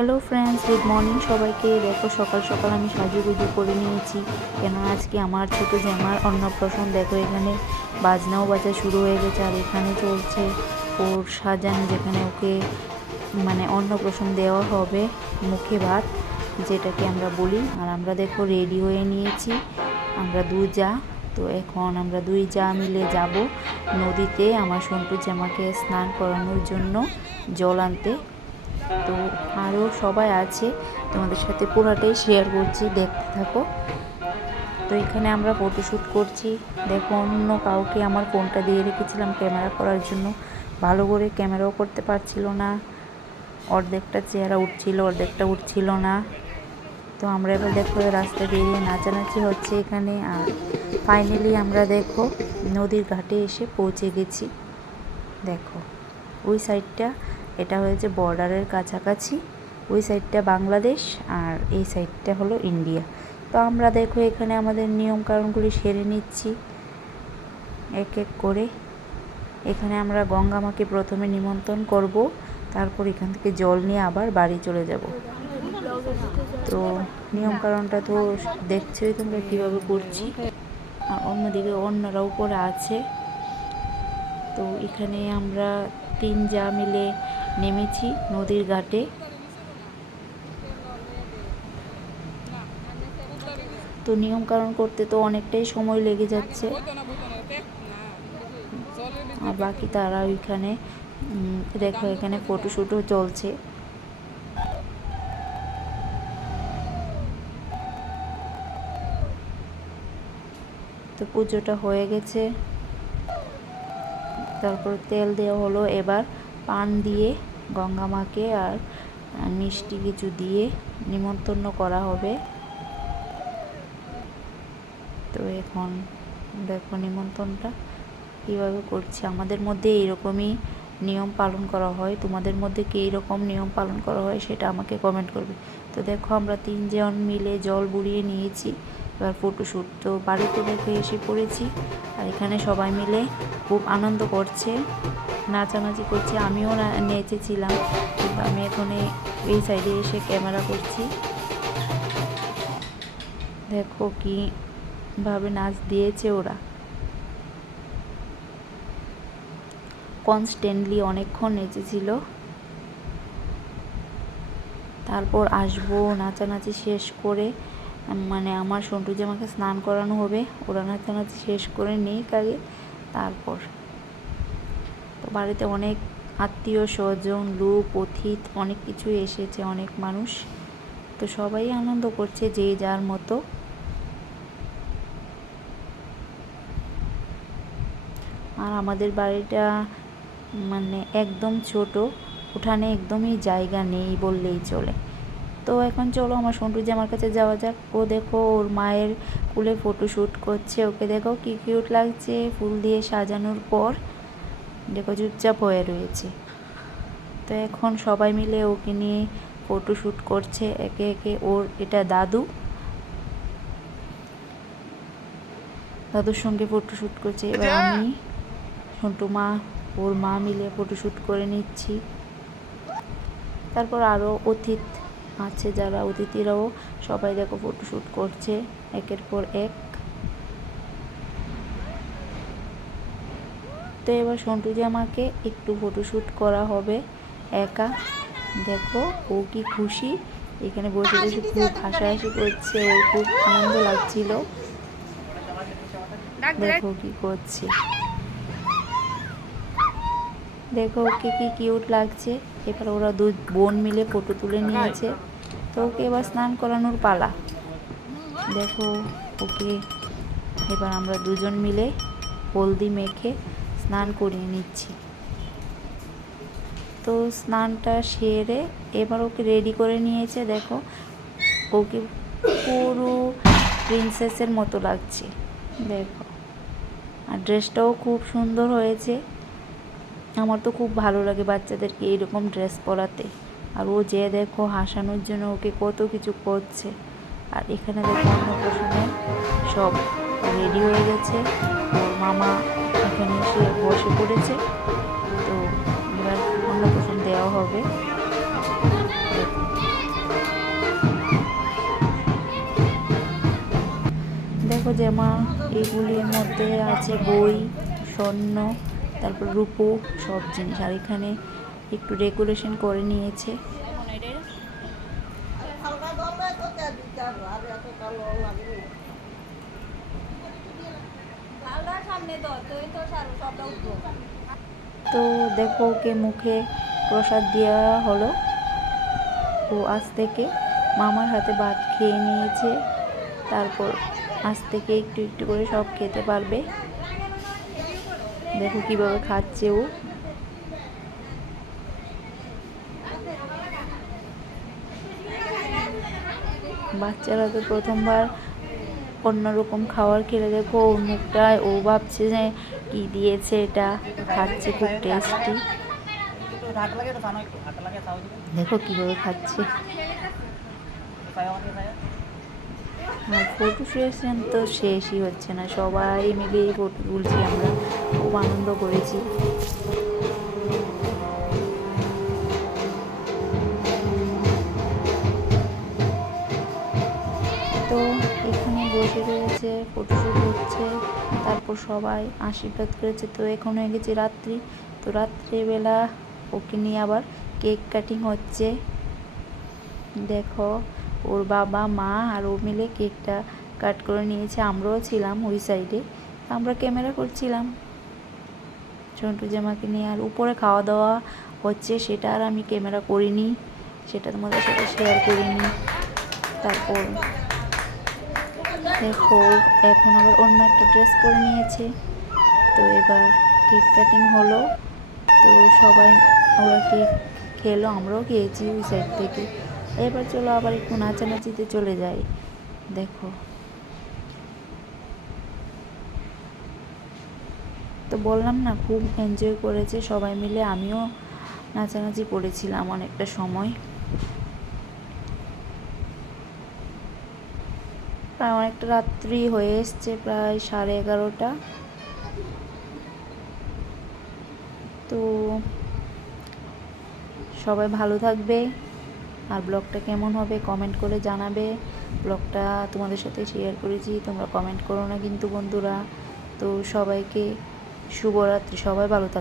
Hello friends, good morning সবাইকে। দেখো সকাল সকাল আমি সাজুগুজু করে নিয়েছি, কেন আজকে আমার ছোটো জামার অন্নপ্রাশন। দেখো এখানে বাজনাও বাজা শুরু হয়ে গেছে, আর এখানে চলছে ওর সাজানো, যেখানে ওকে অন্নপ্রাশন দেওয়া হবে, মুখে ভাত যেটাকে আমরা বলি। আর আমরা দেখো রেডি হয়ে নিয়েছি, আমরা যা। তো এখন আমরা যা মিলে যাব নদীতে আমার সন্টু জামাকে স্নান করানোর জন্য জল আনতে। তো আরও সবাই আছে, তোমাদের সাথে পুরাটাই শেয়ার করছি, দেখতে থাকো। তো এখানে আমরা ফটোশ্যুট করছি। দেখো অন্য কাউকে আমার ফোনটা দিয়ে রেখেছিলাম ক্যামেরা করার জন্য, ভালো করে ক্যামেরাও করতে পারছিল না, অর্ধেকটা চেহারা উঠছিল অর্ধেকটা উঠছিল না। তো আমরা এবার দেখো রাস্তায় বেরিয়ে নাচানাচি হচ্ছে এখানে। আর ফাইনালি আমরা দেখো নদীর ঘাটে এসে পৌঁছে গেছি। দেখো ওই সাইডটা, এটা হয়েছে বর্ডারের কাছাকাছি, ওই সাইডটা বাংলাদেশ আর এই সাইডটা হলো ইন্ডিয়া। তো আমরা দেখো এখানে আমাদের নিয়ম কানুনগুলি সেরে নিচ্ছি এক এক করে। এখানে আমরা গঙ্গা মাকে প্রথমে নিমন্ত্রণ করব, তারপর এখান থেকে জল নিয়ে আবার বাড়ি চলে যাব। তো নিয়ম কানুনটা তো দেখছোই তোমরা কীভাবে করছি। আর অন্যদিকে অন্যরা উপরে আছে। তো এখানে আমরা যা মিলে নেমেছি নদীর ঘাটে। তো নিয়মকানুন করতে তো অনেকটাই সময় লেগে যাচ্ছে, আর বাকি তারা ওইখানে দেখো এখানে ফটোশ্যুটও চলছে। তো পুজোটা হয়ে গেছে, তারপর তেল দেওয়া হলো। এবার পান দিয়ে গঙ্গা মাকে আর মিষ্টি কিছু দিয়ে নিমন্ত্রণ করা হবে। তো এখন দেখো নিমন্ত্রণটা কীভাবে করছি। আমাদের মধ্যে এইরকমই নিয়ম পালন করা হয়, তোমাদের মধ্যে কী রকম নিয়ম পালন করা হয় সেটা আমাকে কমেন্ট করবে। তো দেখো আমরা 3 জন মিলে জল বুড়িয়ে নিয়েছি, এবার ফটোশ্যুট। তো বাড়িতে দেখে এসে পড়েছি, আর এখানে সবাই মিলে খুব আনন্দ করছে, নাচানাচি করছে। আমিও নেচেছিলাম, কিন্তু আমি এখন এই সাইডে এসে ক্যামেরা করছি। দেখো কীভাবে নাচ দিয়েছে ওরা, কনস্ট্যান্টলি অনেকক্ষণ নেচেছিল। তারপর আসবো নাচানাচি শেষ করে, আমার সন্টু জামাকে স্নান করানো হবে, ওরা নাচানাচি শেষ করে নেই আগে, তারপর। তো বাড়িতে অনেক আত্মীয় স্বজন, লোক, অতিথি অনেক কিছুই এসেছে, অনেক মানুষ। তো সবাই আনন্দ করছে যে যার মতো। আর আমাদের বাড়িটা একদম ছোট, উঠানে একদমই জায়গা নেই বললেই চলে। তো এখন চলো আমার সন্টু জামার কাছে যাওয়া যাক। ও দেখো ওর মায়ের কুলে ফটোশ্যুট করছে, ওকে দেখো কি কিউট লাগছে ফুল দিয়ে সাজানোর পর। দেখো চুপচাপ হয়ে রয়েছে। তো এখন সবাই মিলে ওকে নিয়ে ফটোশ্যুট করছে একে একে। ওর এটা দাদুর সঙ্গে ফটোশ্যুট করছে। এবার আমি, সন্টু মা, ওর মা মিলে ফটোশ্যুট করে নিচ্ছি। তারপর আরও অতিথি আছে, যারা অতিথিরাও সবাই দেখো ফটোশ্যুট করছে একের পর এক। তো এবার সন্টু জামাকে একটু ফটোশ্যুট করা হবে একা। দেখো ও কি খুশি, এখানে বসে বসে খুব হাসাহাসি করছে, ওর খুব আনন্দ লাগছিল। দেখো কি করছে, দেখো ওকে কি কিউট লাগছে। এবার ওরা 2 বোন মিলে ফটো তুলে নিয়েছে। তো ওকে এবার স্নান করানোর পালা। দেখো ওকে এবার আমরা 2 জন মিলে হলদি মেখে স্নান করিয়ে নিচ্ছি। তো স্নানটা সেরে এবার ওকে রেডি করে নিয়েছে। দেখো ওকে পুরো প্রিন্সেসের মতো লাগছে, দেখো। আর ড্রেসটাও খুব সুন্দর হয়েছে। আমার তো খুব ভালো লাগে বাচ্চাদেরকে এইরকম ড্রেস পরাতে। আর ও যে দেখো হাসানোর জন্য ওকে কত কিছু করছে। আর এখানে দেখো অন্নপ্রাশনে সব রেডি হয়ে গেছে, ওর মামা এখানে এসে বসে পড়েছে। তো এবার অন্নপ্রাশন দেওয়া হবে। জামা, এগুলির মধ্যে আছে বই, স্বর্ণ, তারপর রূপো, সব জিনিস। আর এখানে একটু ডেকোরেশন করে নিয়েছে। তো দেখো ওকে মুখে প্রসাদ দেওয়া হলো। ও আজ থেকে মামার হাতে ভাত খেয়ে নিয়েছে, তারপর আজ থেকে একটু একটু করে সব খেতে পারবে। দেখো কিভাবে খাচ্ছে ও। বাচ্চারা তো প্রথমবার অন্যরকম খাবার খেলে দেখো ওর মুখটায়, ও ভাবছে যে কি দিয়েছে, এটা খাচ্ছে খুব টেস্টি। দেখো কিভাবে খাচ্ছে। আর ফটো সেশন তো শেষই হচ্ছে না, সবাই মিলে ফটো তুলছি আমরা, খুব আনন্দ করেছি। তো এখানে বসে রয়েছে, ফটোশ্যুট হচ্ছে, তারপর সবাই আশীর্বাদ করেছে। তো এখন হয়ে গেছে রাত্রি। তো রাত্রিবেলা ওকে নিয়ে আবার কেক কাটিং হচ্ছে। দেখো ওর বাবা, মা আর ও মিলে কেকটা কাট করে নিয়েছে। আমরাও ছিলাম ওই সাইডে, আমরা ক্যামেরা করছিলাম ঝন্টু জামাকে নিয়ে। আর উপরে খাওয়া দাওয়া হচ্ছে, সেটা আর আমি ক্যামেরা করিনি, সেটা তোমাদের সাথে শেয়ার করিনি। তারপর দেখো এখন আবার অন্য একটা ড্রেস পরে নিয়েছে। তো এবার কেক কাটিং হলো। তো সবাই ওরা কেক খেলো, আমরাও খেয়েছি ওই সাইড থেকে। এবার চলো আবার একটু নাচানাচিতে চলে যাই। দেখো তো বললাম না, খুব এনজয় করেছে সবাই মিলে, আমিও নাচানাচি করেছিলাম অনেকটা সময়। প্রায় অনেকটা রাত্রি হয়ে এসছে, প্রায় 11:30। তো সবাই ভালো থাকবে, আর ব্লগটা কেমন হবে কমেন্ট করে জানাবে। ব্লগটা তোমাদের সাথে শেয়ার করেছি, তোমরা কমেন্ট করো না কিন্তু বন্ধুরা। তো সবাইকে শুভরাত্রি, সবাই ভালো থাকবে।